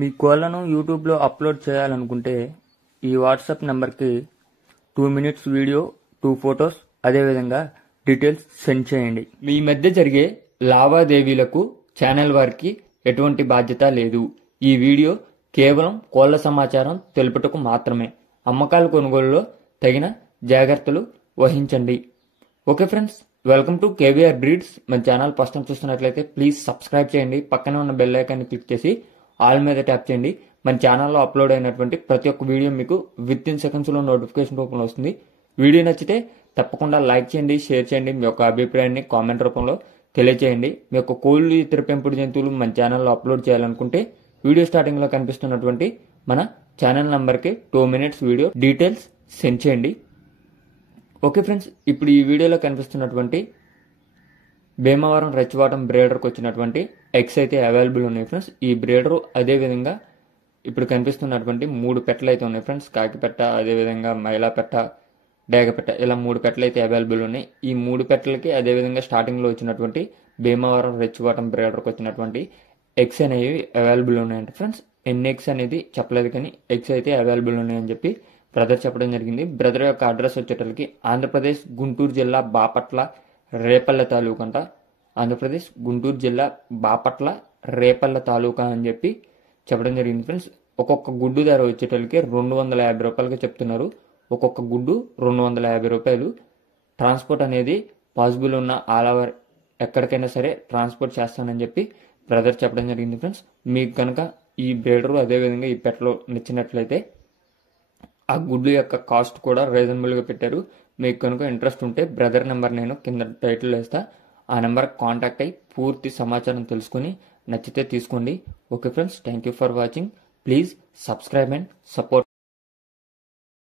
మీ కోళ్లను యూట్యూబ్లో అప్లోడ్ చేయాలనుకుంటే ఈ వాట్సాప్ నెంబర్కి 2 మినిట్స్ వీడియో, 2 ఫొటోస్, అదేవిధంగా డీటెయిల్స్ సెండ్ చేయండి. మీ మధ్య జరిగే లావాదేవీలకు ఛానల్ వారికి ఎటువంటి బాధ్యత లేదు. ఈ వీడియో కేవలం కోళ్ల సమాచారం తెలుపుటకు మాత్రమే. అమ్మకాల కొనుగోలులో తగిన జాగ్రత్తలు వహించండి. Okay friends, welcome to KVR breeds. మన ఛానల్ ఫస్ట్ టైం చూస్తున్నట్లయితే ప్లీజ్ సబ్స్క్రైబ్ చేయండి. పక్కనే ఉన్న బెల్ ఐకాన్ని క్లిక్ చేసి ఆల్ మీద ట్యాప్ చేయండి. మన ఛానల్లో అప్లోడ్ అయినటువంటి ప్రతి ఒక్క వీడియో మీకు విత్ ఇన్ సెకండ్స్లో నోటిఫికేషన్ రూపంలో వస్తుంది. వీడియో నచ్చితే తప్పకుండా లైక్ చేయండి, షేర్ చేయండి. మీ యొక్క అభిప్రాయాన్ని కామెంట్ రూపంలో తెలియజేయండి. మీ యొక్క కోళ్ళు, ఇతర పెంపుడు జంతువులు మన ఛానల్లో అప్లోడ్ చేయాలనుకుంటే వీడియో స్టార్టింగ్లో కనిపిస్తున్నటువంటి మన ఛానల్ నెంబర్కి 2 మినిట్స్ వీడియో డీటెయిల్స్ సెండ్ చేయండి. ఓకే ఫ్రెండ్స్, ఇప్పుడు ఈ వీడియోలో కనిపిస్తున్నటువంటి భీమవరం రెచ్చవాటం బ్రీడర్కి వచ్చినటువంటి ఎగ్స్ అయితే అవైలబుల్ ఉన్నాయి ఫ్రెండ్స్. ఈ బ్రీడరు అదేవిధంగా ఇప్పుడు కనిపిస్తున్నటువంటి 3 పెట్టలు అయితే ఉన్నాయి ఫ్రెండ్స్. కాకిపెట్ట, అదేవిధంగా మైలా పెట్ట, డేగపెట్ట, ఇలా 3 పెట్టలు అయితే అవైలబుల్ ఉన్నాయి. ఈ 3 పెట్టలకి అదేవిధంగా స్టార్టింగ్లో వచ్చినటువంటి భీమవరం రెచ్చవాటం బ్రీడర్కి వచ్చినటువంటి ఎగ్స్ అనేవి అవైలబుల్ ఉన్నాయంట ఫ్రెండ్స్. ఎన్ని ఎగ్స్ అనేది చెప్పలేదు, కానీ ఎగ్స్ అయితే అవైలబుల్ ఉన్నాయని చెప్పి బ్రదర్ చెప్పడం జరిగింది. బ్రదర్ యొక్క అడ్రస్ వచ్చేటప్పటికి ఆంధ్రప్రదేశ్ గుంటూరు జిల్లా బాపట్ల రేపల్లె తాలూకా అంట. ఆంధ్రప్రదేశ్ గుంటూరు జిల్లా బాపట్ల రేపల్లె తాలూకా అని చెప్పి చెప్పడం జరిగింది ఫ్రెండ్స్. ఒక్కొక్క గుడ్డు ధర వచ్చేటప్పటికి 250 రూపాయలకి చెప్తున్నారు. ఒక్కొక్క గుడ్డు 250 రూపాయలు. ట్రాన్స్పోర్ట్ అనేది పాసిబుల్ ఉన్న ఆల్ ఓవర్ ఎక్కడికైనా సరే ట్రాన్స్పోర్ట్ చేస్తానని చెప్పి బ్రదర్ చెప్పడం జరిగింది ఫ్రెండ్స్. మీకు కనుక ఈ బ్రీడరు అదేవిధంగా ఈ పెట్టలో నచ్చినట్లయితే ఆ గుడ్లు యొక్క కాస్ట్ కూడా రీజనబుల్గా పెట్టారు. మీకు కనుక ఇంట్రెస్ట్ ఉంటే బ్రదర్ నెంబర్ నేను కింద టైటిల్ వేస్తా. ఆ నెంబర్ కాంటాక్ట్ అయ్యి పూర్తి సమాచారం తెలుసుకుని నచ్చితే తీసుకోండి. Okay friends, thank you for watching. Please subscribe and support.